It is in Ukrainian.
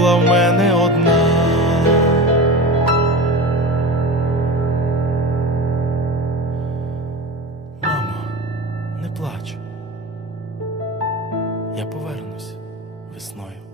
була в мене одна. Мамо, не плач. Я повернусь весною.